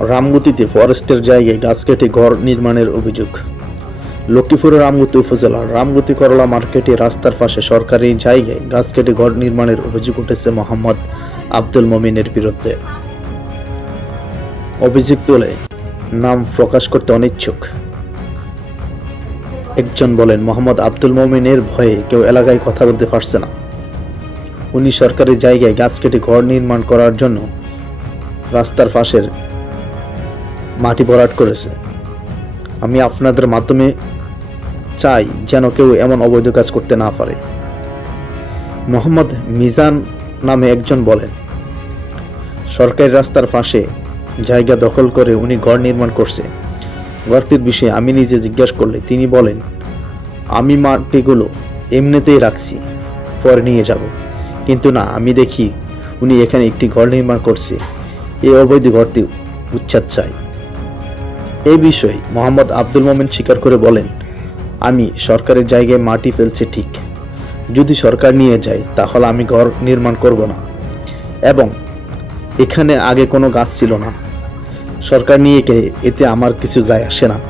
রামগতিতে ফরেস্টের জায়গায় গাছ কেটে ঘর নির্মাণের অভিযোগ। লক্ষ্মীপুরের রামগতি উপজেলার রামগতি করলা মার্কেটে রাস্তার পাশে সরকারি জায়গায় গাছ কেটে ঘর নির্মাণের অভিযোগ উঠেছে মোহাম্মদ আব্দুল মমিনের বিরুদ্ধে। অভিযোগ তুলে, নাম প্রকাশ করতে অনিচ্ছুক। একজন বলেন, মোহাম্মদ আব্দুল মমিনের ভয়ে কেউ এলাকায় কথা বলতে পারছে না। উনি সরকারি জায়গায় গাছ কেটে ঘর নির্মাণ করার জন্য রাস্তার পাশের মাটি ভরাট করেছে। আমি আপনাদের মাধ্যমে চাই যেন কেউ এমন অবৈধ কাজ করতে না পারে। মোহাম্মদ মিজান নামে একজন বলেন, সরকারি রাস্তার পাশে জায়গা দখল করে উনি ঘর নির্মাণ করছে। ঘরটির বিষয়ে আমি নিজে জিজ্ঞাসা করলে তিনি বলেন, আমি মাটিগুলো এমনিতেই রাখছি, পরে নিয়ে যাব। কিন্তু না, আমি দেখি উনি এখানে একটি ঘর নির্মাণ করছে। এই অবৈধ ঘরটি উচ্ছেদ চাই। এই বিষয়ে মোহাম্মদ আব্দুল মোমেন স্বীকার করে বলেন, আমি সরকারের জায়গায় মাটি ফেলছে ঠিক। যদি সরকার নিয়ে যায়, তাহলে আমি ঘর নির্মাণ করব না। এবং এখানে আগে কোনো গাছ ছিল না। সরকার নিয়ে কে এতে আমার কিছু যায় আসে না।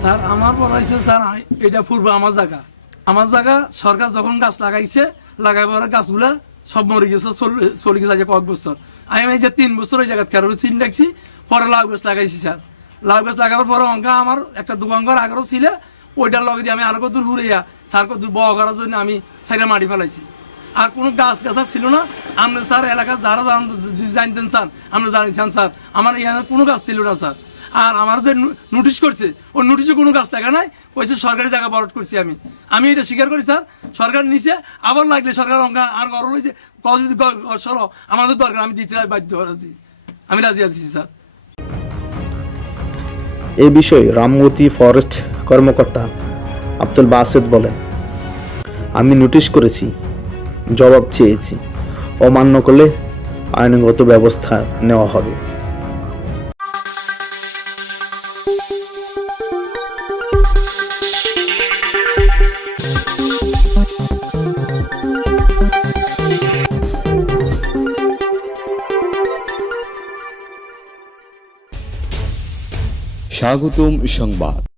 স্যার, আমার বলা হয়েছে, স্যার, এটা পূর্ব আমার জায়গা। আমার জায়গা, সরকার যখন গাছ লাগাইছে লাগাই পরে গাছগুলা সব মরে গেছে, চল- গেছে আজকে কয়েক বছর। আমি এই যে তিন বছর ওই জায়গায় খেয়াল চিন রাখছি পরে লাউ গাছ লাগাইছি, স্যার। লাউ গাছ লাগানোর পরে অঙ্কা আমার একটা দোকান ঘর আগেরও ছিল, ওইটার লগে দিয়ে আমি আরও দূর ঘুরিয়া স্যার কত দূর বড় করার জন্য আমি সাইডে মাটি ফেলাইছি। আর কোনো গাছ গাছা ছিল না। আপনি স্যার এলাকার যারা জানতেন স্যার আপনি জানিয়েছেন স্যার, আমার এখানে কোনো গাছ ছিল না স্যার। আর আমার যে নোটিশ করছে, ওই নোটিশে কোনো গাছ দেখা নাই, কইছে সরকারি জায়গা বরট করছি আমি। আমি এটা স্বীকার করি স্যার, সরকার নিচে আবার লাগলে সরকার অঙ্কা আর গরম হয়েছে কল যদি সরো, আমাদের দরকার, আমি দিতে বাধ্য রাজি আমি রাজি আছি স্যার। এই বিষয়ে রামমতি ফরেস্ট কর্মকর্তা আব্দুল বাসেদ বলেন, আমি নোটিশ করেছি, জবাব চেয়েছি। অমান্য করলে আইনগত ব্যবস্থা নেওয়া হবে। স্বাগতম সংবাদ।